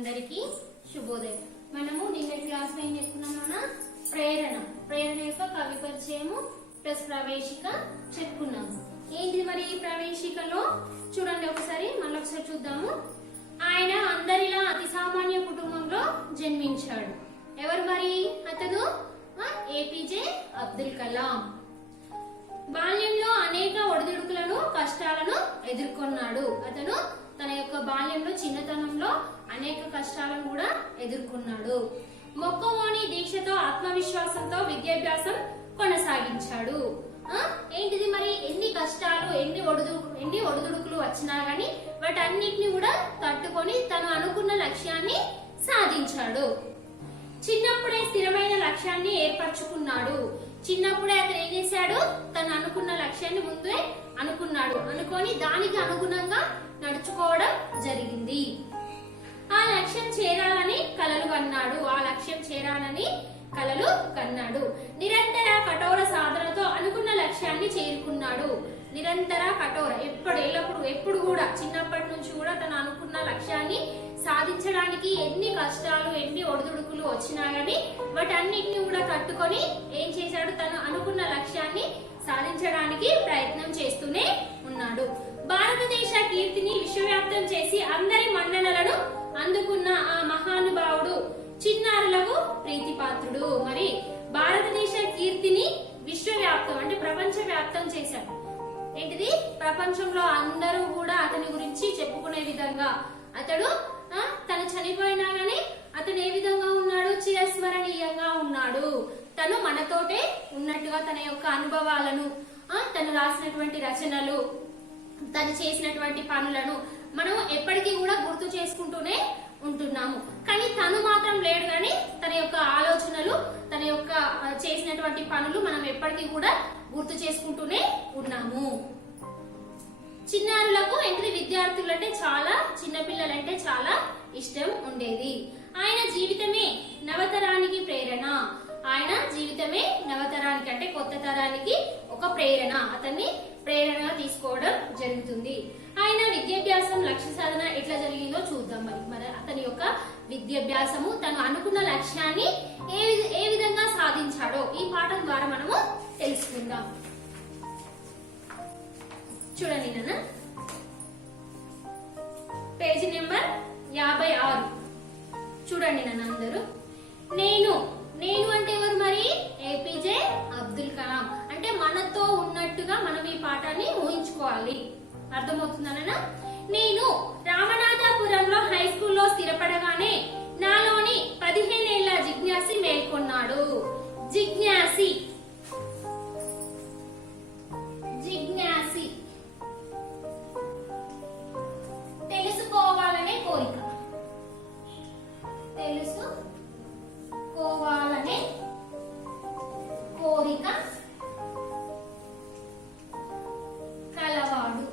అందరికీ శుభోదయం. మనము నిన్న క్లాస్ లో ఏం చెప్పుకున్నామన్నా ప్రేరణ యొక్క కవి పరిచయము ప్లస్ ప్రవేశిక చెప్పుకున్నాము. ఏంటిది మరి ఈ ప్రవేశికలో చూడండి, ఒకసారి చూద్దాము. ఆయన అందరిలా అతి సామాన్య కుటుంబంలో జన్మించాడు. ఎవరు మరి? అతను ఏపీజే అబ్దుల్ కలాం. బాల్యంలో అనేక ఒడిదుడుకులను కష్టాలను ఎదుర్కొన్నాడు. అతను తన యొక్క బాల్యంలో చిన్నతనంలో అనేక కష్టాలను కూడా ఎదుర్కొన్నాడు. మొక్కవోని దీక్షతో ఆత్మవిశ్వాసంతో విద్యాభ్యాసం కొనసాగించాడు. ఏంటిది మరి? ఎన్ని కష్టాలు ఎన్ని ఒడిదుడుకులు వచ్చినా గాని వాటన్నిటిని కూడా తట్టుకొని తను అనుకున్న లక్ష్యాన్ని సాధించాడు. చిన్నప్పుడే స్థిరమైన లక్ష్యాన్ని ఏర్పరచుకున్నాడు. చిన్నప్పుడే అతను ఏం చేశాడు? తను అనుకున్న లక్ష్యాన్ని ముందే అనుకొని దానికి అనుగుణంగా నడుచుకోవడం జరిగింది. ఆ లక్ష్యం చేరాలని కలలు కన్నాడు. నిరంతర కఠోర సాధనతో అనుకున్న లక్ష్యాన్ని చేరుకున్నాడు. ఎప్పుడు కూడా చిన్నప్పటి నుంచి కూడా తను అనుకున్న లక్ష్యాన్ని సాధించడానికి ఎన్ని కష్టాలు ఎన్ని ఒడిదుడుకులు వచ్చినా గానీ వాటన్నిటిని కూడా తట్టుకొని ఏం చేశాడు? తను అనుకున్న లక్ష్యాన్ని సాధించడానికి ప్రయత్నం చేస్తూనే ఉన్నాడు. భారతదేశ కీర్తిని విశ్వవ్యాప్తం చేసి అందరి మన్ననలను అందుకున్న ఆ మహానుభావుడు చిన్నారులకు ప్రీతిపాత్రుడు. మరి భారతదేశ కీర్తిని విశ్వవ్యాప్తం అంటే ప్రపంచ వ్యాప్తం చేశాడు. ఏంటిది? ప్రపంచంలో అందరూ కూడా అతని గురించి చెప్పుకునే విధంగా అతడు తను చనిపోయినా గానీ అతను ఏ విధంగా ఉన్నాడు? చిరస్మరణీయంగా ఉన్నాడు. తను మనతోటే ఉన్నట్టుగా తన యొక్క అనుభవాలను, తను రాసినటువంటి రచనలు, తను చేసినటువంటి పనులను మనం ఎప్పటికీ కూడా గుర్తు చేసుకుంటూనే ఉంటున్నాము. కానీ తను మాత్రం లేడు గాని తన యొక్క ఆలోచనలు, తన యొక్క చేసినటువంటి పనులు మనం ఎప్పటికీ కూడా గుర్తు చేసుకుంటూనే ఉన్నాము. చిన్నారులకు ఏంటిది? విద్యార్థులంటే చాలా, చిన్నపిల్లలంటే చాలా ఇష్టం ఉండేది. ఆయన జీవితమే నవతరానికి ప్రేరణ. ఆయన జీవితమే నవతరానికి అంటే కొత్త తరానికి ఒక ప్రేరణ. అతన్ని ప్రేరణగా తీసుకోవడం జరుగుతుంది. ఆయన విద్యాభ్యాసం లక్ష్య సాధన ఎట్లా జరిగిందో చూద్దాం. మరి అతని యొక్క విద్యాభ్యాసము తను అనుకున్న లక్ష్యాన్ని ఏ విధంగా సాధించాడో ఈ పాఠం ద్వారా మనము తెలుసుకుందాం. చూడండి నాన్న, పేజీ నెంబర్ 56 చూడండి నాన్న అందరూ. నేను అంటే ఎవరు మరి? ఏపీజే అబ్దుల్ కలాం. అంటే మనతో ఉన్నట్టుగా మనం ఈ పాఠాన్ని ఊహించుకోవాలి. అర్థమవుతుందన్న? నేను రామనాథపురంలో హై స్కూల్లో స్థిరపడగానే నాలోని 15 ఏళ్ల జిజ్ఞాసి మేల్కొన్నాడు. జిజ్ఞాసి తెలుసుకోవాలనే కోరిక కలవాడు.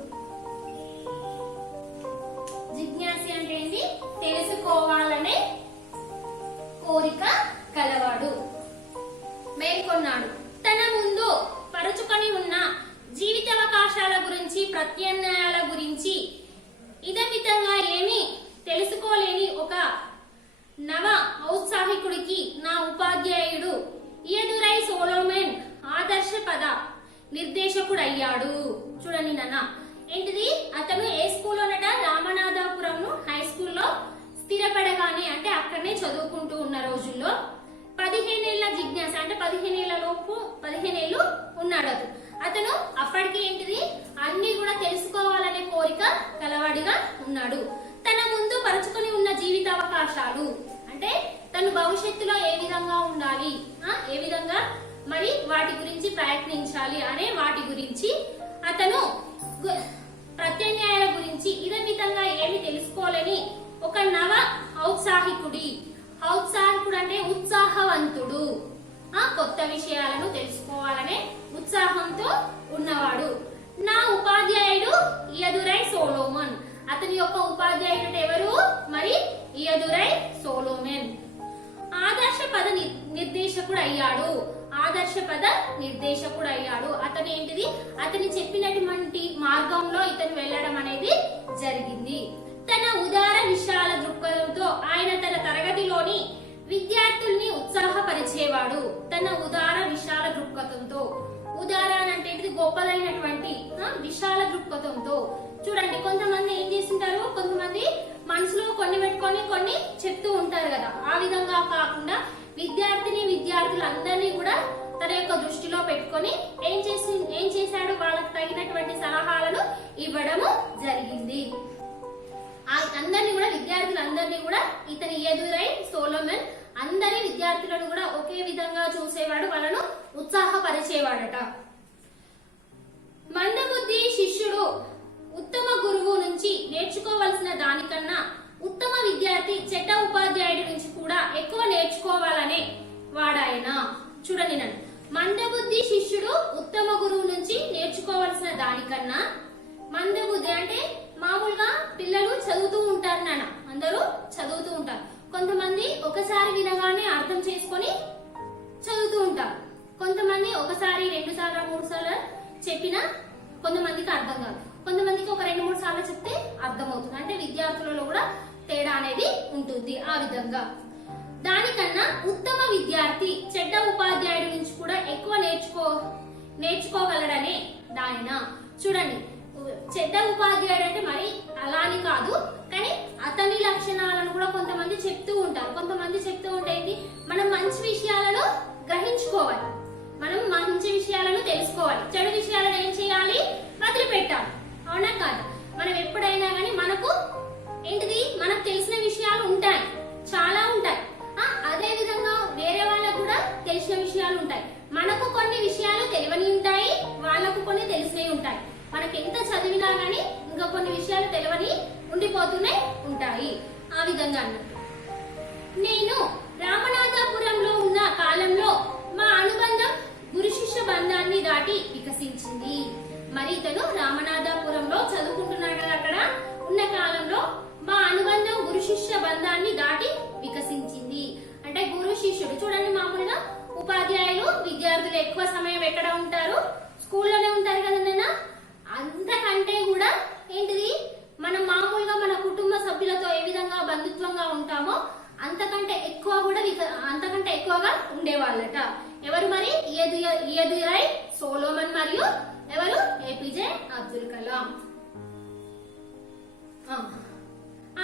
జిజ్ఞాసి అంటే ఏంటి? తెలుసుకోవాలనే కోరిక కలవాడు. మేల్కొన్నాడు. తన ముందు పరుచుకొని ఉన్న జీవితావకాశాల గురించి, ప్రత్యామ్నాయాల గురించి ఇదమితంగా ఏమీ తెలుసుకోలేని ఒక నవ ఔత్సాహికుడికి నా ఉపాధ్యాయుడు ఇయదురై సోలోమన్ ఆదర్శపద నిర్దేశకుడయ్యాడు. చూడండి నాన్న, ఏంటిది? అతను ఏ స్కూల్లోనట? రామనాథపురం హై స్కూల్లో స్థిరపడగానే అంటే అక్కడనే చదువుకుంటూ ఉన్న రోజుల్లో 15 ఏళ్ల జిజ్ఞాస అంటే 15 ఏళ్ళు ఉన్నాడు అతను. అప్పటికి ఏంటిది? అన్ని కూడా తెలుసుకోవాలనే కోరిక కలవాడిగా ఉన్నాడు. తన ముందు పరుచుకొని ఉన్న జీవితావకాశాలు అంటే తను భవిష్యత్తులో ఏ విధంగా ఉండాలి, ఏ విధంగా మరి వాటి గురించి ప్రయత్నించాలి అనే వాటి గురించి, అతను ప్రత్యామ్నాయాల గురించి ఇదమితంగా ఏమి తెలుసుకోలేని ఒక నవ ఔత్సాహికుడు అంటే ఉత్సాహవంతుడు, కొత్త విషయాలను తెలుసుకోవాలనే ఉత్సాహంతో ఉన్నవాడు. నా ఉపాధ్యాయుడు ఇయదురై సోలోమన్. అతని యొక్క ఉపాధ్యాయుడు ఎవరు మరి? ఇయదురై సోలోమన్. ఆదర్శ పద నిర్దేశకుడు అయ్యాడు. అతను ఏంటిది? అతని చెప్పినటువంటి మార్గంలో ఇతను వెళ్ళడం అనేది జరిగింది. తన ఉదార విశాల దృక్పథంతో ఆయన దృక్పథంతో. చూడండి, కొంతమంది ఏం చేస్తుంటారు, కొంతమంది మనసులో కొన్ని పెట్టుకొని కొన్ని చెప్తూ ఉంటారు కదా, ఆ విధంగా కాకుండా విద్యార్థులందరినీ కూడా తన యొక్క దృష్టిలో పెట్టుకొని ఏం చేశాడు, వాళ్ళకి తగినటువంటి సలహాలను ఇవ్వడము జరిగింది. విద్యార్థులందరినీ కూడా ఇతని ఎదురై సోలోమన్ అందరి విద్యార్థులను కూడా ఒకే విధంగా చూసేవాడు, వాళ్ళను ఉత్సాహపరిచేవాడట. మందబుద్ధి శిష్యుడు ఉత్తమ గురువు నుంచి నేర్చుకోవలసిన దానికన్నా ఉత్తమ విద్యార్థి చెడ్డ ఉపాధ్యాయుడి నుంచి కూడా ఎక్కువ నేర్చుకోవాలనే వాడాయన. చూడండి, నన్ను మందబుద్ధి శిష్యుడు ఉత్తమ గురువు నుంచి నేర్చుకోవాల్సిన దానికన్నా, మందబుద్ధి అంటే మామూలుగా పిల్లలు చదువుతూ ఉంటారు నాన్న, అందరూ చదువుతూ ఉంటారు. కొంతమంది ఒకసారి వినగానే అర్థం చేసుకొని చదువుతూ ఉంటారు, కొంతమంది ఒకసారి 2 సార్లు 3 సార్లు చెప్పినా కొంతమందికి అర్థం కాదు, కొంతమందికి ఒక 2-3 సార్లు చెప్తే అర్థమవుతుంది. అంటే విద్యార్థులలో కూడా తేడా అనేది ఉంటుంది. ఆ విధంగా దానికన్నా ఉత్తమ విద్యార్థి చెడ్డ ఉపాధ్యాయుడి నుంచి కూడా ఎక్కువ నేర్చుకోగలడనే దానిన. చూడండి, చెడ్డ ఉపాధ్యాయుడు అంటే మరి అలాని కాదు, కానీ అతని లక్షణాలను కూడా కొంతమంది చెప్తూ ఉంటారు. కొంతమంది చెప్తూ ఉంటే మనం మంచి విషయాలను గ్రహించుకోవాలి, మనం మంచి విషయాలను తెలుసుకోవాలి, చెడు విషయాలను ఏం చేయాలి, వదిలిపెట్టాలి. అవునా కాదు? మనం ఎప్పుడైనా కానీ మనకు తెలిసిన విషయాలు ఉంటాయి, చాలా ఉంటాయి. అదే విధంగా వేరే వాళ్ళకు కూడా తెలిసిన విషయాలు ఉంటాయి. మనకు కొన్ని విషయాలు తెలియని ఉంటాయి, వాళ్ళకు కొన్ని తెలిసినవి ఉంటాయి. మనకి ఎంత చదివినా గానీ ఇంకా కొన్ని విషయాలు తెలియని ఉండిపోతూనే ఉంటాయి. ఆ విధంగా అన్నట్టు. నేను రామనాథపురంలో ఉన్న కాలంలో మా అనుబంధం గురు శిష్య బంధాన్ని దాటి వికసించింది. మరి ఇతను రామనాథపురంలో చదువుకుంటున్నాడు కదా, అక్కడ ఉన్న కాలంలో మా అనుబంధం గురు శిష్య బంధాన్ని దాటి వికసించింది. అంటే గురు శిష్యుడు, చూడండి, మామూలుగా ఉపాధ్యాయులు విద్యార్థులు ఎక్కువ సమయం ఎక్కడ ఉంటారు, స్కూల్లోనే ఉంటారు కదన్నా. అంతకంటే కూడా మనం మామూలుగా మన కుటుంబ సభ్యులతో ఏ విధంగా బంధుత్వంగా ఉంటామో అంతకంటే ఎక్కువగా ఉండేవాళ్ళట. ఎవరు మరి? ఇయదురై సోలోమన్ మరియు ఎవరు? ఏపీజే అబ్దుల్ కలాం.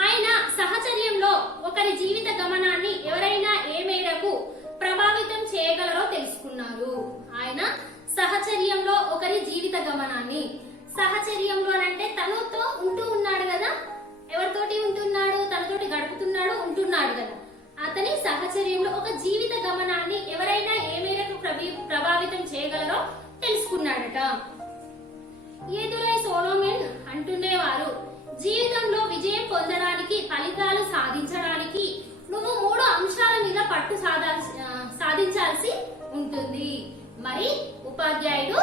ఆయన సహచర్యంలో ఒకరి జీవిత గమనాన్ని ఎవరైనా ఏ మేరకు ప్రభావితం చేయగలరో తెలుసుకున్నారు. ఆయన సహచర్యంలో ఒకరి జీవిత గమనాన్ని, సహచర్యంలో అంటే తనతో ఉంటూ ఉన్నాడు కదా, ఎవరితోటి ఉంటున్నాడు, తనతోటి గడుపుతున్నాడు, ఉంటున్నాడు కదా, అతని సహచర్యంలో ఒక జీవిత గమనాన్ని ఎవరైనా ఏ మేరకు ప్రభావితం చేయగలరో తెలుసుకున్నాడట. ఎదురై సోలోమన్ అంటుండేవారు, జీవితంలో విజయం పొందడానికి, ఫలితాలు సాధించడానికి నువ్వు 3 అంశాల మీద పట్టు సాధించాల్సి ఉంటుంది. మరి ఉపాధ్యాయుడు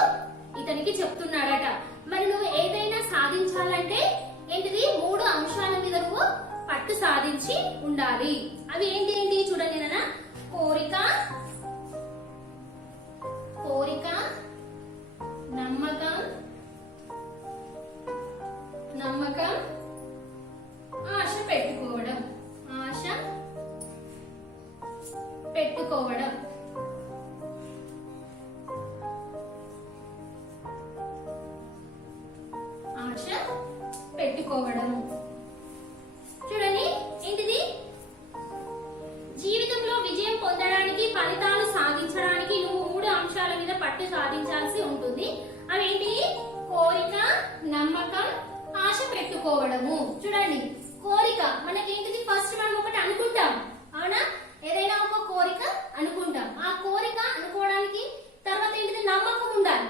ఇతనికి చెప్తున్నాడట, మరి నువ్వు ఏదైనా సాధించాలంటే 3 అంశాల మీద నువ్వు పట్టు సాధించి ఉండాలి. అవి ఏంటి చూడండి నాన్న. కోరిక, నమ్మకం, ఆశ పెట్టుకోవడం. ఆశ పెట్టుకోవడము. చూడండి, ఏంటిది? జీవితంలో విజయం పొందడానికి, ఫలితాలు సాధించడానికి నువ్వు 3 అంశాల మీద పట్టు సాధించాల్సి ఉంటుంది. అవేంటి? కోరిక, నమ్మకం, ఆశ పెట్టుకోవడము. చూడండి, కోరిక మనకేంటిది? ఫస్ట్ మనం ఒకటి అనుకుంటాం, అవునా? ఏదైనా ఒక కోరిక అనుకుంటాం. ఆ కోరిక అనుకోవడానికి తర్వాత ఏంటిది? నమ్మకం ఉండాలి.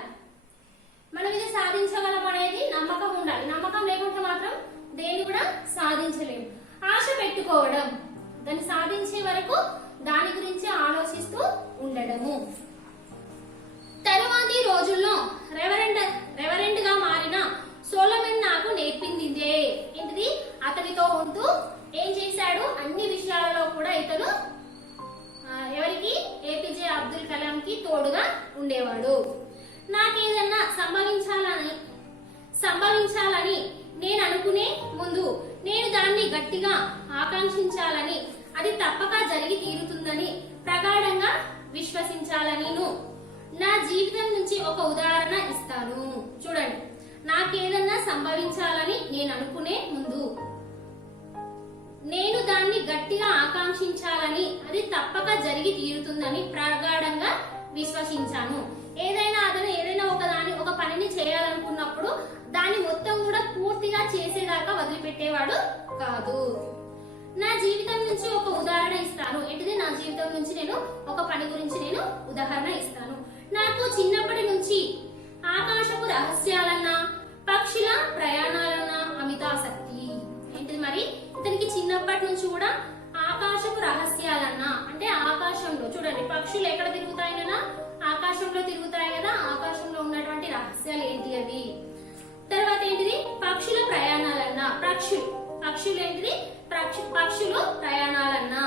మనం ఇది సాధించగలం అనేది నమ్మకం ఉండాలి. నమ్మకం లేకుంటే మాత్రం దేన్ని కూడా సాధించలేము. ఆశ పెట్టుకోవడం, దాన్ని సాధించే వరకు దాని గురించి ఆలోచిస్తూ ఉండడము. తరువాతి రోజుల్లో రెవరెండ్ గా మారిన సోలోమన్ నాకు నేర్పింది ఏంటిది? అతనితో ఉంటూ ఏం చేశాడు? అన్ని విషయాలలో కూడా ఇతను ఎవరికి? ఏపీజే అబ్దుల్ కలాం కి తోడుగా ఉండేవాడు. నాకేదన్నా సంభవించాలని నేను అనుకునే ముందు నేను దాన్ని గట్టిగా ఆకాంక్షించాలని, అది తప్పక జరిగి తీరుతుందని ప్రగాఢంగా విశ్వసించాలని నా జీవితం నుంచి ఒక ఉదాహరణ ఇస్తాను. చూడండి, నాకేదన్నా సంభవించాలని నేను అనుకునే ముందు నేను దాన్ని గట్టిగా ఆకాంక్షించాలని అది తప్పక జరిగి తీరుతుందని ప్రగాఢంగా విశ్వసించాను. అతను ఏదైనా ఒక పనిని చేయాలనుకున్నప్పుడు దాన్ని మొత్తం కూడా పూర్తిగా చేసేదాకా వదిలిపెట్టేవాడు కాదు. నా జీవితం నుంచి ఒక ఉదాహరణ ఇస్తాను. నా జీవితం నుంచి నేను ఒక పని గురించి నేను ఉదాహరణ ఇస్తాను. నాకు చిన్నప్పటి నుంచి ఆకాశపు రహస్యాలన్నా పక్షుల ప్రయాణాలన్నా అమితాసక్తి. మరి ఇతనికి చిన్నప్పటి నుంచి కూడా ఆకాశపు రహస్యాలన్నా అంటే ఆకాశంలో చూడండి పక్షులు ఎక్కడ తిరుగుతాయన్నా ఆకాశంలో తిరుగుతాయి కదా, ఆకాశంలో ఉన్నటువంటి రహస్యాలు ఏంటి అవి. తర్వాత పక్షుల ప్రయాణాలన్నా పక్షులు ప్రయాణాలన్నా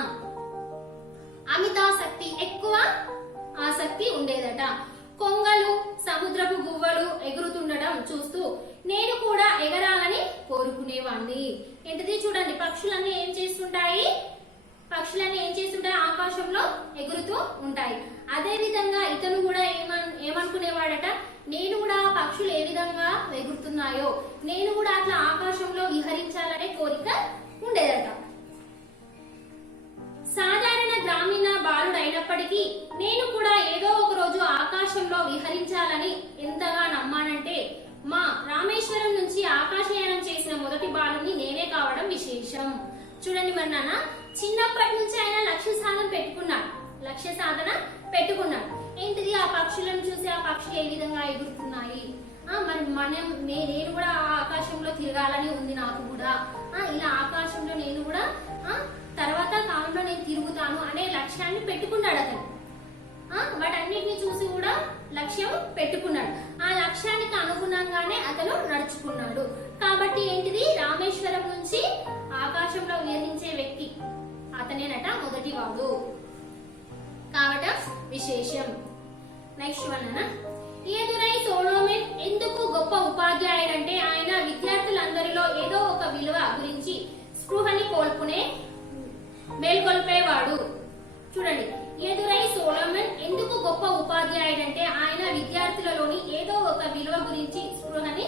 అమితాసక్తి ఎక్కువ ఆసక్తి ఉండేదట. కొంగలు సముద్రపు గువ్వలు ఎగురుతుండడం చూస్తూ నేను కూడా ఎగరాలని కోరుకునేవాడిని. చూడండి పక్షులన్నీ ఏం చేస్తుంటాయి ఆకాశంలో ఎగురుతూ ఉంటాయి. అదే విధంగా ఇతను కూడా ఏమనుకునేవాడట, నేను కూడా పక్షులు ఏ విధంగా ఎగురుతున్నాయో నేను కూడా అట్లా ఆకాశంలో విహరించాలనే కోరిక ఉండేదట. సాధారణ గ్రామీణ బాలుడు అయినప్పటికీ నేను కూడా ఏదో ఒక రోజు ఆకాశంలో విహరించాలని ఎంతగా నమ్మానంటే మా రామేశ్వరం నుంచి ఆకాశయానం చేసిన మొదటి బాలుని నేనే కావడం విశేషం. చూడండి మరి నాన్న చిన్నప్పటి నుంచి ఆయన లక్ష్య సాధన పెట్టుకున్నాడు. ఆ పక్షులను చూసి ఆ పక్షులు ఏ విధంగా ఎగురుతున్నాయి, మరి నేను కూడా ఆకాశంలో తిరగాలని ఉంది నాకు కూడా, ఇలా ఆకాశంలో నేను కూడా తర్వాత కాలంలో నేను తిరుగుతాను అనే లక్ష్యాన్ని పెట్టుకున్నాడు అతను. వాటన్నిటిని చూసి కూడా లక్ష్యం పెట్టుకున్నాడు. ఆ లక్ష్యానికి అనుగుణంగానే అతను నడుచుకున్నాడు. కాబట్టి రామేశ్వరం నుంచి ఆకాశంలో విహరించే వ్యక్తి అతనేనట మొదటివాడు కావటం విశేషం. నెక్స్ట్ వన్ ఎదురై సోలోమన్ ఎందుకు గొప్ప ఉపాధ్యాయుడంటే ఆయన విద్యార్థులందరిలో ఏదో ఒక విలువ గురించి స్పృహని మేల్కొల్పేవాడు. చూడండి ఎదురై సోలోమన్ ఎందుకు గొప్ప ఉపాధ్యాయుడంటే ఆయన విద్యార్థులలోని ఏదో ఒక విలువ గురించి స్పృహని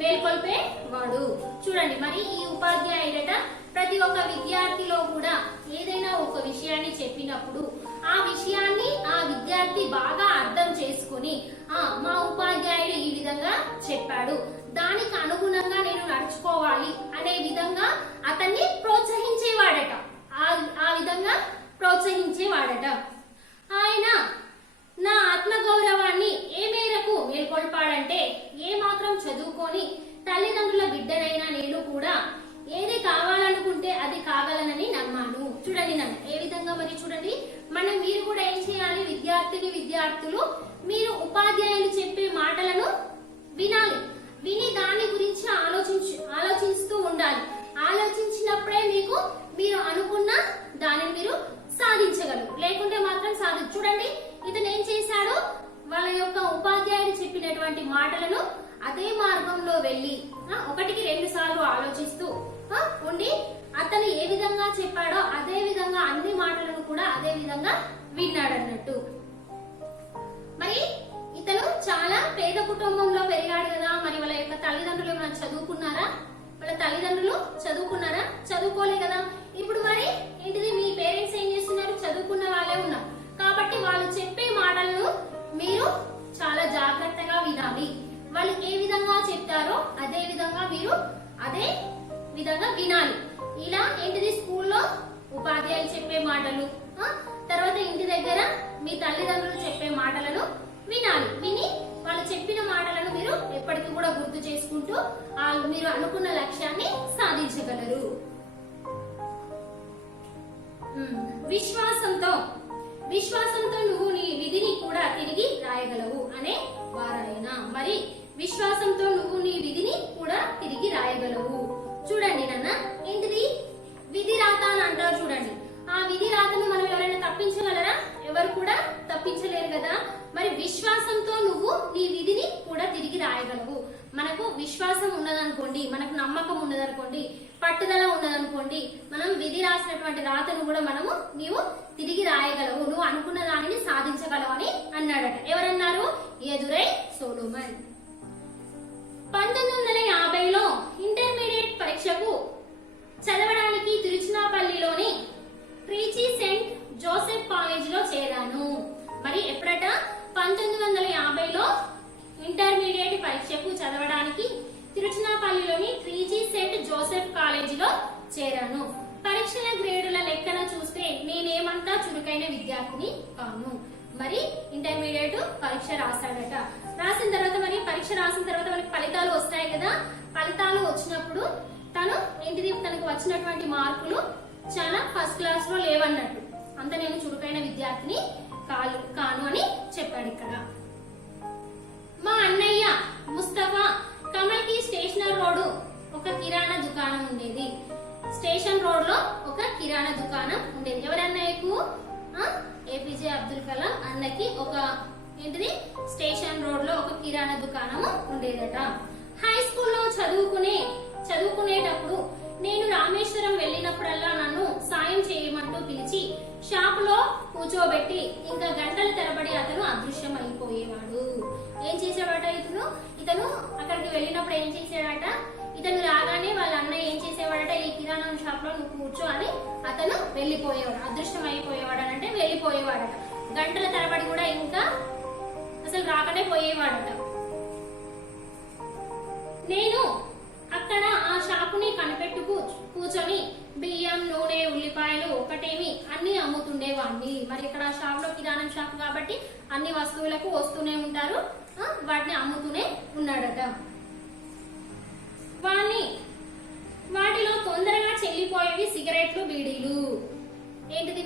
మేల్కొల్పేవాడు. చూడండి మరి ఈ ఉపాధ్యాయుడట ప్రతి ఒక్క విద్యార్థిలో కూడా ఏదైనా ఒక విషయాన్ని చెప్పినప్పుడు ఆ విషయాన్ని ఆ విద్యార్థి బాగా అర్థం చేసుకుని మా ఉపాధ్యాయుడు ఈ విధంగా చెప్పాడు, దానికి అనుగుణంగా నేను నడుచుకోవాలి అనే విధంగా అతన్ని ప్రోత్సహించేవాడట. ఆ విధంగా ప్రోత్సహించేవాడట. ఆయన నా ఆత్మగౌరవాన్ని ఏ మేరకు మేల్కొల్పాడంటే ఏ మాత్రం చదువుకొని తల్లిదండ్రుల బిడ్డనైనా నేను కూడా ఏది కావాలనుకుంటే అది కాగలనని నమ్మాను. చూడండి నన్ను ఏ విధంగా మరి చూడండి మీరు కూడా ఏం చేయాలి, విద్యార్థులు మీరు ఉపాధ్యాయులు చెప్పే మాటలను వినాలి, విని దాని గురించి ఆలోచిస్తూ ఉండాలి. ఆలోచించినప్పుడే మీరు అనుకున్న దానిని మీరు సాధించగలరు, లేకుంటే మాత్రం చూడండి ఇతను ఏం చేశాడు, వాళ్ళ యొక్క ఉపాధ్యాయులు చెప్పినటువంటి మాటలను అదే మార్గంలో వెళ్ళి ఒకటికి 2 సార్లు ఆలోచిస్తూ ఉండి అతను ఏ విధంగా చెప్పాడో అదే విధంగా అన్ని మాటలను కూడా అదే విధంగా విన్నాడన్నట్టు. మరి ఇతను చాలా పేద కుటుంబంలో పెరిగాడు కదా, మరి వాళ్ళ యొక్క తల్లిదండ్రులు ఏమైనా చదువుకున్నారా? చదువుకోలే కదా. ఇప్పుడు మరి మీ పేరెంట్స్ ఏం చేస్తున్నారు, చదువుకున్న వాళ్ళే ఉన్నారు కాబట్టి వాళ్ళు చెప్పే మాటలను మీరు చాలా జాగ్రత్తగా వినాలి. వాళ్ళు ఏ విధంగా చెప్తారో అదే విధంగా మీరు అదే విధంగా వినాలి. ఇలా స్కూల్లో ఉపాధ్యాయులు చెప్పే మాటలు, తర్వాత ఇంటి దగ్గర మీ తల్లిదండ్రులు చెప్పే మాటలను వినాలి. విని వాళ్ళు చెప్పిన మాటలను మీరు ఎప్పటికీ కూడా గుర్తు చేసుకుంటూ మీరు అనుకున్న లక్ష్యాన్ని సాధించగలరు. విశ్వాసంతో నువ్వు నీ విధిని కూడా తిరిగి రాయగలవు అనే వారాయన. మరి విశ్వాసంతో నువ్వు నీ విధిని కూడా తిరిగి రాయగలవు. చూడండి నాన్న విధి రాత అని అంటారు. చూడండి ఆ విధి రాతను మనం ఎవరైనా తప్పించగలరా? ఎవరు కూడా తప్పించలేరు కదా. మరి విశ్వాసంతో నువ్వు నీ విధిని కూడా తిరిగి రాయగలవు. మనకు విశ్వాసం ఉన్నదనుకోండి, మనకు నమ్మకం ఉన్నదనుకోండి, పట్టుదల ఉన్నదనుకోండి, మనం విధి రాసినటువంటి రాతను కూడా నీవు తిరిగి రాయగలవు, నువ్వు అనుకున్న దానిని సాధించగలవు అని అన్నాడట. ఎవరన్నారు? ఎదురై సోలోమన్. 1950లో ఇంటర్మీడియట్ పరీక్షకు చదవడానికి తిరుచినాపల్లిలోని 3G సెయింట్ జోసెఫ్ కాలేజీలో చేరాను. పరీక్షల గ్రేడుల లెక్కన చూస్తే నేనేమంతా చురుకైన విద్యార్థిని కాను. మరి ఇంటర్మీడియట్ పరీక్ష రాశాడట. రాసిన తర్వాత పరీక్ష రాసిన తర్వాత మనకి ఫలితాలు వస్తాయి కదా. ఫలితాలు వచ్చినప్పుడు తనకు వచ్చినటువంటి మార్కులు చాలా ఫస్ట్ క్లాస్ లో లేవన్నట్టు. అంత నేను చురుకైన విద్యార్థిని కాను అని చెప్పాడు ఇక్కడ. మా అన్నయ్య ముస్తఫా కమల్కి స్టేషనరీ రోడ్ ఒక కిరాణా దుకాణం ఉండేది. స్టేషన్ రోడ్ లో ఒక కిరాణా దుకాణం ఉండేది. ఎవరన్నయ్యకు? ఏపీజే అబ్దుల్ కలాం అన్నకి ఒక స్టేషన్ రోడ్ లో ఒక కిరాణా దుకాణం ఉండేదట. హై స్కూల్లో చదువుకునేటప్పుడు నేను రామేశ్వరం వెళ్ళినప్పుడల్లా నన్ను సాయం చేయమంటూ పిలిచి షాప్ లో కూర్చోబెట్టి ఇంకా గంటల తరబడి అతను అదృశ్యం అయిపోయేవాడు. ఏం చేసేవాట ఇతను అక్కడికి వెళ్ళినప్పుడు ఏం చేసేవాడట? ఇతను రాగానే వాళ్ళ అన్నయ్య ఏం చేసేవాడట? ఈ కిరాణా షాప్ లో నువ్వు కూర్చో అని అతను వెళ్ళిపోయేవాడు. అదృష్టం అయిపోయేవాడు అంటే వెళ్ళిపోయేవాడట. గంటల తరబడి కూడా ఇంకా అసలు రాకనే పోయేవాడట. నేను అక్కడ ఆ షాపుని కనిపెట్టు కూర్చొని బియ్యం, నూనె, ఉల్లిపాయలు ఒకటేమి అన్ని అమ్ముతుండేవాడిని. మరి ఇక్కడ షాప్ లో కిరాణా షాప్ కాబట్టి అన్ని వస్తువులకు వస్తూనే ఉంటారు, వాటిని అమ్ముతూనే ఉన్నాడట. వాటిలో తొందరగా చెల్లిపోయేవి సిగరెట్లు, బీడీలు.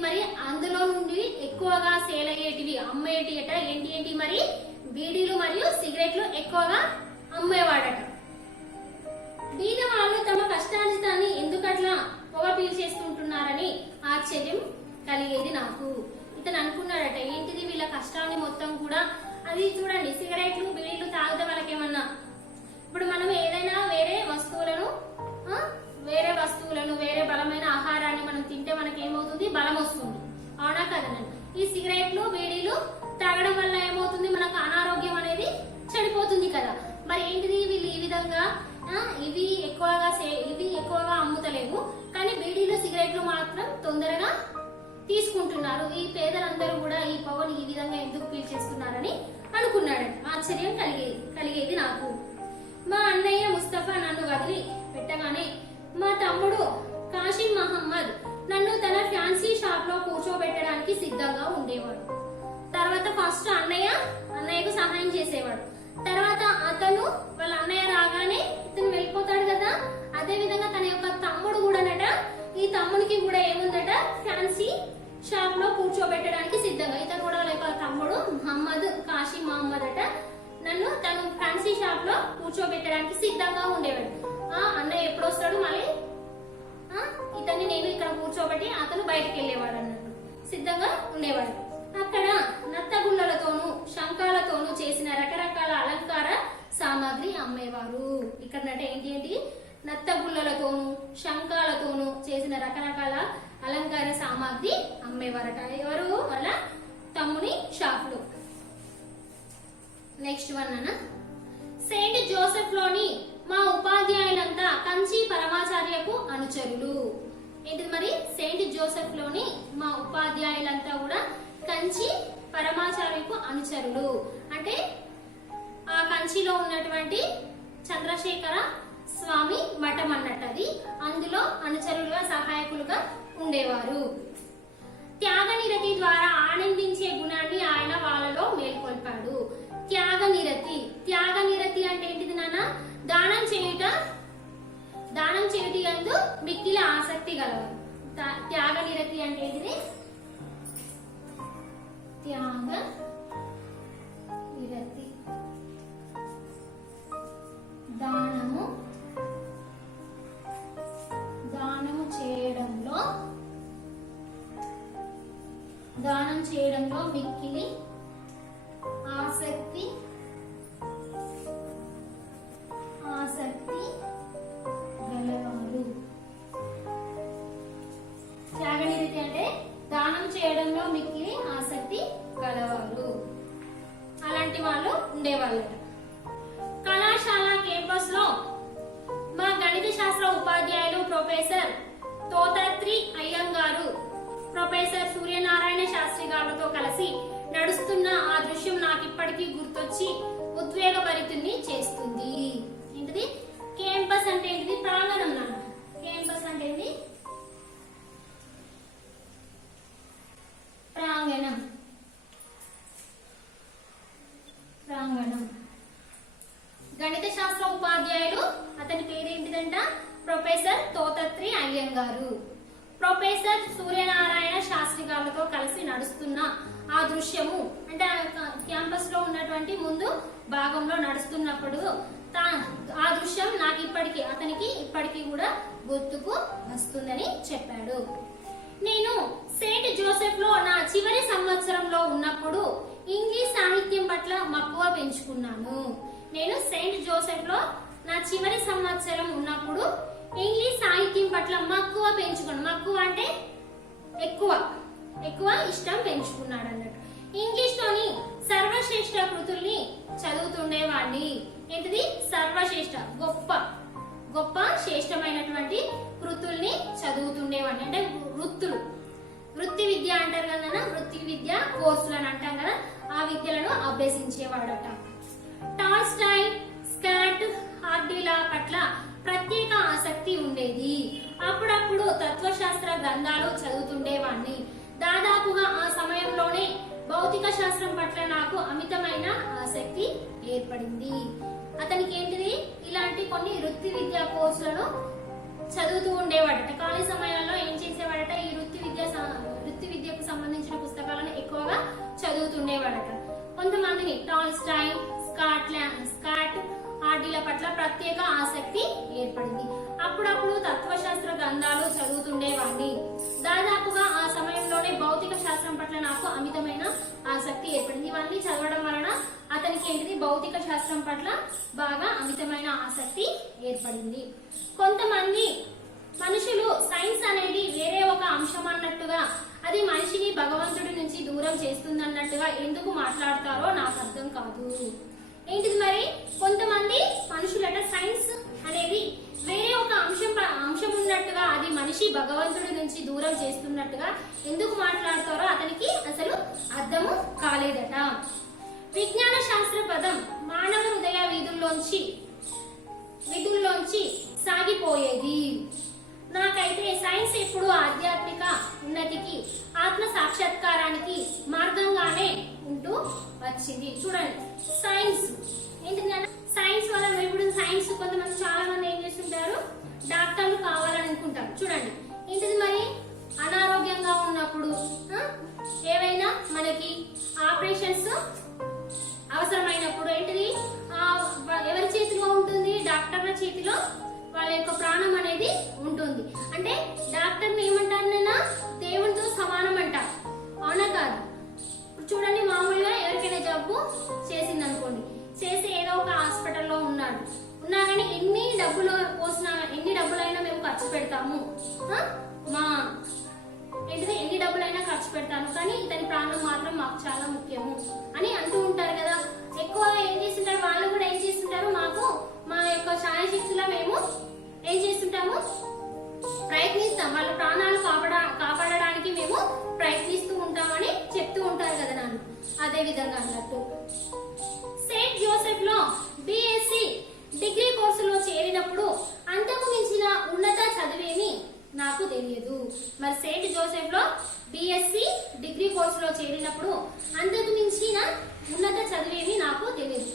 మరి అందులో నుండి ఎక్కువగా సేల్ అయ్యేటివి అమ్మేటిట ఏంటి మరి బీడీలు మరియు సిగరెట్లు ఎక్కువగా అమ్మేవాడట. బీద వాళ్ళు తమ కష్టార్జితాన్ని ఎందుకట్లా పొగ పీల్చేస్తుంటున్నారని ఆశ్చర్యం కలిగేది నాకు. ఇతను అనుకున్నాడట, ఏంటిది వీళ్ళ కష్టాన్ని మొత్తం కూడా అది చూడండి, సిగరెట్లు, బీడీలు తాగితే వాళ్ళకేమన్నా ఇప్పుడు మనం ఏదైనా వేరే వస్తువులను వేరే బలమైన ఆహారాన్ని మనం తింటే మనకి ఏమవుతుంది? బలం వస్తుంది, అవునా కదనండి. ఈ సిగరెట్లు, బీడీలు తాగడం వల్ల ఏమవుతుంది? మనకు అనారోగ్యం అనేది చెడిపోతుంది కదా. మరి ఏంటిది వీళ్ళు ఈ విధంగా ఇవి ఎక్కువగా అమ్ముతలేవు, కానీ బీడీలు, సిగరెట్లు మాత్రం తొందరగా తీసుకుంటున్నారు. ఈ పేదలందరూ కూడా ఈ పొగని ఈ విధంగా ఎందుకు పీల్చేస్తున్నారని అనుకున్నాడండి. ఆశ్చర్యం కలిగేది నాకు. మా అన్నయ్య ముస్తఫా నన్ను వదిలి పెట్టగానే మా తమ్ముడు కాసిం మహమ్మద్ నన్ను తన ఫ్యాన్సీ షాప్ లో కూర్చోబెట్టడానికి సిద్ధంగా ఉండేవాడు. తర్వాత ఫస్ట్ అన్నయ్యకు సహాయం చేసేవాడు. తర్వాత అతను వాళ్ళ అన్నయ్య రాగానే ఇతను వెళ్ళిపోతాడు కదా. అదే విధంగా తన యొక్క తమ్ముడు కూడానట, ఈ తమ్మునికి కూడా ఏముందట? ఫ్యాన్సీ షాప్ లో కూర్చోబెట్టడానికి సిద్ధంగా. ఇతను కూడా వాళ్ళ యొక్క తమ్ముడు కాసిం మహమ్మద్ అట తను ఫ్యాన్సీ షాప్ లో కూర్చోబెట్టడానికి సిద్ధంగా ఉండేవాడు. అన్నయ్య ఎప్పుడు వస్తాడు మళ్ళీ ఇతన్ని నేను ఇక్కడ కూర్చోబెట్టి అతను బయటకు వెళ్ళేవాడు అన్నట్టు సిద్ధంగా ఉండేవాడు. అక్కడ నత్తగుళ్ళతోనూ శంఖాలతోనూ చేసిన రకరకాల అలంకార సామాగ్రి అమ్మేవారు. ఇక్కడ ఏంటి? నత్తగుళ్ళతోనూ శంఖాలతోనూ చేసిన రకరకాల అలంకార సామాగ్రి అమ్మేవారట. ఎవరు? వాళ్ళ తమ్ముని షాప్ లో. నెక్స్ట్ వన్ సెయింట్ జోసెఫ్ లోని మా ఉపాధ్యాయులంతా కంచి పరమాచార్యకు అనుచరులు. ఏంటిది మరి? సెయింట్ జోసెఫ్ లోని మా ఉపాధ్యాయులంతా కూడా కంచి పరమాచార్యకు అనుచరులు అంటే ఆ కంచిలో ఉన్నటువంటి చంద్రశేఖర స్వామి మఠం అన్నట్టు అది. అందులో అనుచరులుగా సహాయకులుగా ఉండేవారు. త్యాగనిరతి ద్వారా ఆనందించే గుణాన్ని ఆయన వాళ్ళలో మేల్కొల్పాడు. త్యాగనిరతి అంటే ఏంటిది నాన్న? దానం చేయుట యందు మిక్కిలి ఆసక్తి గలవారు. త్యాగనిరతి అంటే ఏంటిది? త్యాగనిరతి దానం చేయడంలో మిక్కిలి ఆసక్తి గలవారు. త్యాగనిరతి అంటే దానం చేయడంలో మిక్కిలి ఆసక్తి గలవారు. అలాంటి వాళ్ళు ఉండేవాళ్ళు. కళాశాల క్యాంపస్ లో మా గణిత శాస్త్ర ఉపాధ్యాయులు ప్రొఫెసర్ తోతాత్రి అయ్యంగారు, ప్రొఫెసర్ సూర్యనారాయణ శాస్త్రి గారితో కలిసి నడుస్తున్న ఆ దృశ్యం నాకు ఇప్పటికీ గుర్తొచ్చి ఉద్వేగభరితుని చేస్తుంది. ఏంటిది? క్యాంపస్ అంటే ఏంటిది? ప్రాంగణం నాన్న. క్యాంపస్ అంటే ఏంటి? ప్రాంగణం. ప్రాంగణం. గణిత శాస్త్ర ఉపాధ్యాయులు, అతని పేరేంటిదంట? ప్రొఫెసర్ తోతత్రి అయ్యంగారు. ప్రొఫెసర్ సూర్యనారాయణ శాస్త్రి గారితో కలిసి నడుస్తున్న ఆ దృశ్యము అంటే క్యాంపస్ లో ఉన్నటువంటి ముందు భాగంలో నడుస్తున్నప్పుడు ఆ దృశ్యం నాకు అతనికి ఇప్పటికీ కూడా గుర్తుకు వస్తుందని చెప్పాడు. నేను సెయింట్ జోసెఫ్ లో నా చివరి సంవత్సరంలో ఉన్నప్పుడు ఇంగ్లీష్ సాహిత్యం పట్ల మక్కువ పెంచుకున్నాను. నేను సెయింట్ జోసెఫ్ లో నా చివరి సంవత్సరం ఉన్నప్పుడు ఇంగ్లీష్ సాహిత్యం పట్ల మక్కువ పెంచుకున్నాను. మక్కువ అంటే ఎక్కువ ఇష్టం పెంచుకున్నాడు అన్నట్టు. ఇంగ్లీష్ లోని సర్వశ్రేష్ఠ కృతుల్ని చదువుతుండేవాడిని. ఏంటిది? సర్వశ్రేష్ఠ, గొప్ప శ్రేష్టమైనటువంటి కృతుల్ని చదువుతుండేవాడిని. అంటే వృత్తి విద్య అంటారు కదా, వృత్తి విద్య కోర్సులు అని అంటాం కదా, ఆ విద్యలను అభ్యసించేవాడట. టాల్స్టాయ్, స్కాట్, హార్డీల పట్ల ప్రత్యేక ఆసక్తి ఉండేది. అప్పుడప్పుడు తత్వశాస్త్ర గ్రంథాలు చదువుతుండేవాణ్ణి. దాదాపుగా ఆ సమయంలోనే భౌతిక శాస్త్రం పట్ల నాకు అమితమైన ఆసక్తి ఏర్పడింది. అతనికి ఏంటిది? ఇలాంటి కొన్ని వృత్తి విద్యా కోర్సులను చదువుతూ ఉండేవాడట. ఖాళీ సమయాల్లో ఏం చేసేవాడట? ఈ వృత్తి విద్యకు సంబంధించిన పుస్తకాలను ఎక్కువగా చదువుతుండేవాడట. కొంతమందిని టాల్స్టాయ్, స్కాట్, హార్డీల పట్ల ప్రత్యేక ఆసక్తి ఏర్పడింది. అప్పుడప్పుడు తత్వశాస్త్ర గ్రంథాలు చదువుతుండేవాడిని. దాదాపుగా ఆ సమయంలోనే భౌతిక శాస్త్రం పట్ల నాకు అమితమైన ఆసక్తి ఏర్పడింది. ఇవన్నీ చదవడం వలన అతనికి ఏంటిది? భౌతిక శాస్త్రం పట్ల బాగా అమితమైన ఆసక్తి ఏర్పడింది. కొంతమంది మనుషులు సైన్స్ అనేది వేరే ఒక అంశం అన్నట్టుగా, అది మనిషిని భగవంతుడి నుంచి దూరం చేస్తుందన్నట్టుగా ఎందుకు మాట్లాడతారో నాకు అర్థం కాదు. ఏంటిది మరి? కొంతమంది మనుషులట సైన్స్ అనేది వేరే ఒక అంశం ఉన్నట్టుగా, అది మనిషి భగవంతుడి నుంచి దూరం చేస్తున్నట్టుగా ఎందుకు మాట్లాడతారో అతనికి అసలు అర్థము కాలేదట. విజ్ఞాన శాస్త్ర పదం మానవ హృదయ విధుల్లోంచి సాగిపోయేది. నాకైతే సైన్స్ ఎప్పుడు ఆధ్యాత్మిక ఉన్నతికి, ఆత్మ సాక్షాత్కారానికి మార్గంగానే ఉంటూ వచ్చింది. చూడండి, సైన్స్ ఏంటంటే సైన్స్ వల్ల ఇప్పుడు సైన్స్ కొంతమంది చాలా మంది ఏం చేస్తుంటారు? డాక్టర్లు కావాలని అనుకుంటారు. చూడండి, ఏంటిది మరి? అనారోగ్యంగా ఉన్నప్పుడు ఏవైనా మనకి ఆపరేషన్స్ అవసరమైనప్పుడు ఏంటిది? ఎవరి చేతిలో ఉంటుంది? డాక్టర్ల చేతిలో వాళ్ళ యొక్క ప్రాణం అనేది ఉంటుంది. అంటే డాక్టర్ని ఏమంటారు? దేవుడితో సమానం అంటారు. అవునా కాదు? చూడండి, మామూలుగా ఎవరికైనా జబ్బు చేసింది అనుకోండి, చేసి ఏదో ఒక హాస్పిటల్లో ఉన్నా కానీ ఎన్ని డబ్బులైనా మేము ఖర్చు పెడతాము, ఎన్ని డబ్బులైనా ఖర్చు పెడతాను, కానీ ఇతని ప్రాణం మాత్రం మాకు చాలా ముఖ్యము అని అంటూ ఉంటారు కదా. ఎక్కువగా ఏం చేస్తుంటారు? వాళ్ళు కూడా ఏం చేస్తుంటారు? మా యొక్క శాయశక్తిలో మేము ఏం చేస్తుంటాము? ప్రయత్నిస్తాం. వాళ్ళ ప్రాణాలు కాపాడడానికి మేము ప్రయత్నిస్తూ ఉంటామని చెప్తూ ఉంటారు కదా నాన్న. అదే విధంగా అన్నట్టు సెయింట్ జోసెఫ్ లో బిఎస్సి డిగ్రీ కోర్సులో చేరినప్పుడు అంతకు మించిన ఉన్నత చదివేమి నాకు తెలియదు. మరి సెయింట్ జోసెఫ్ లో బిఎస్సి డిగ్రీ కోర్సులో చేరినప్పుడు అంతకు మించిన ఉన్నత చదివేమి నాకు తెలియదు.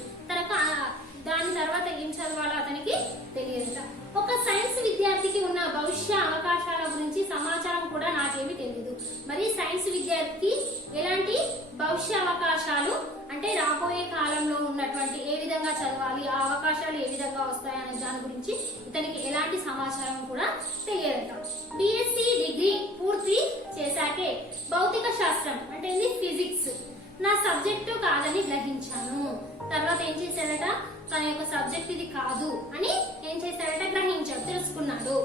దాని తర్వాత ఏం చదవాలో అతనికి తెలియదు. ఒక సైన్స్ విద్యార్థికి ఉన్న భవిష్య అవకాశాల గురించి సమాచారం కూడా నాకేమీ తెలియదు. మరి సైన్స్ విద్యార్థికి ఎలాంటి భవిష్య అవకాశాలు అంటే రాబోయే కాలంలో ఉన్నటువంటి ఏ విధంగా చదవాలి, ఆ అవకాశాలు ఏ విధంగా వస్తాయనే దాని గురించి ఇతనికి ఎలాంటి సమాచారం కూడా తెలియదట. బిఎస్సి డిగ్రీ పూర్తి చేశాకే భౌతిక శాస్త్రం అంటే ఫిజిక్స్ నా సబ్జెక్టు కాదని గ్రహించాను. తర్వాత ఏం చేశాడట? తన యొక్క సబ్జెక్ట్ ఇది కాదు అని ఏం చేశాడట? గ్రహించాడు, తెలుసుకున్నాడు.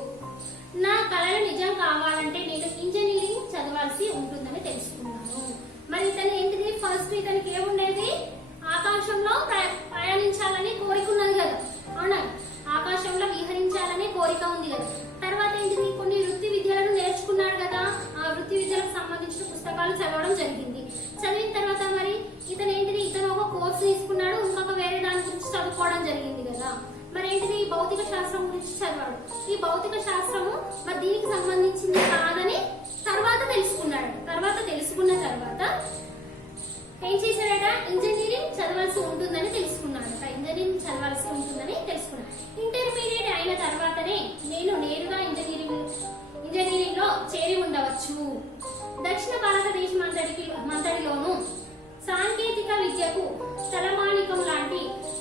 నా కళలు నిజం కావాలంటే నేను ఇంజనీరింగ్ చదవాల్సి ఉంటుందని తెలుసుకున్నాను. మరి ఇతను ఏంటిది? ఫస్ట్ ఇతనికి ఏముండేది? ఆకాశంలో ప్రయాణించాలని కోరిక ఉన్నది కదా, అవునా? ఆకాశంలో విహరించాలని కోరిక ఉంది కదా. తర్వాత ఏంటిది? కొన్ని వృత్తి విద్యలను నేర్చుకున్నాడు కదా, ఆ వృత్తి విద్యలకు సంబంధించిన పుస్తకాలు చదవడం జరిగింది. చదివిన తర్వాత మరి భౌతిక శాస్త్రం గురించి చదివాడు. ఈ భౌతిక శాస్త్రము మరి దీనికి సంబంధించింది కాదని తర్వాత తెలుసుకున్న తర్వాత ఏం చేశాడట, ఇంజనీరింగ్ చదవాల్సి ఉంటుందని తెలుసుకున్నాడు. ఇంటర్మీడియట్ అయిన తర్వాతనే నేను నేరుగా ఇంజనీరింగ్ లో చేరి ఉండవచ్చు. దక్షిణ భారతదేశం అంతటిలోను సాంకేతిక విద్యకు తలమానికం లాంటి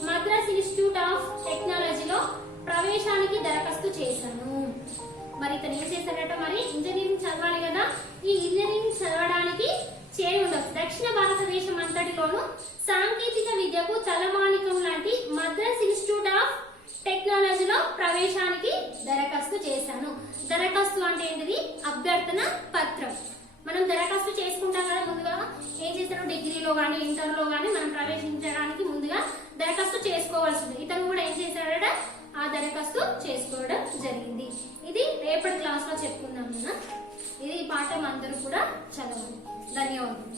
మద్రాస్ ఇన్స్టిట్యూట్ ఆఫ్ టెక్నాలజీలో ప్రవేశానికి దరఖాస్తు చేశాను. మరి ఇతను ఏం చేశాడట, మరి ఇంజనీరింగ్ చదవాలి కదా, ఈ ఇంజనీరింగ్ చదవడానికి చేరి ఉండవచ్చు. దక్షిణ భారతదేశం అంతటిలోను సాంకేతిక విద్యకు తలమానికం లాంటి మద్రాస్ ఇన్స్టిట్యూట్ ఆఫ్ టెక్నాలజీలో ప్రవేశానికి దరఖాస్తు చేశాను. దరఖాస్తు అంటే ఏంటిది, అభ్యర్థన పత్రం. మనం దరఖాస్తు చేసుకుంటాం కదా, ముందుగా ఏం చేస్తాను, డిగ్రీలో కానీ ఇంటర్లో కానీ మనం ప్రవేశించడానికి ముందుగా దరఖాస్తు చేసుకోవాల్సింది. ఇతను కూడా ఏం చేశాడట, ఆ దరఖాస్తు చేసుకోవడం జరిగింది. ఇది రేపటి క్లాస్ లో చెప్పుకుందాం. ఇది పాఠం అందరూ కూడా చదవండి. ధన్యవాదాలు.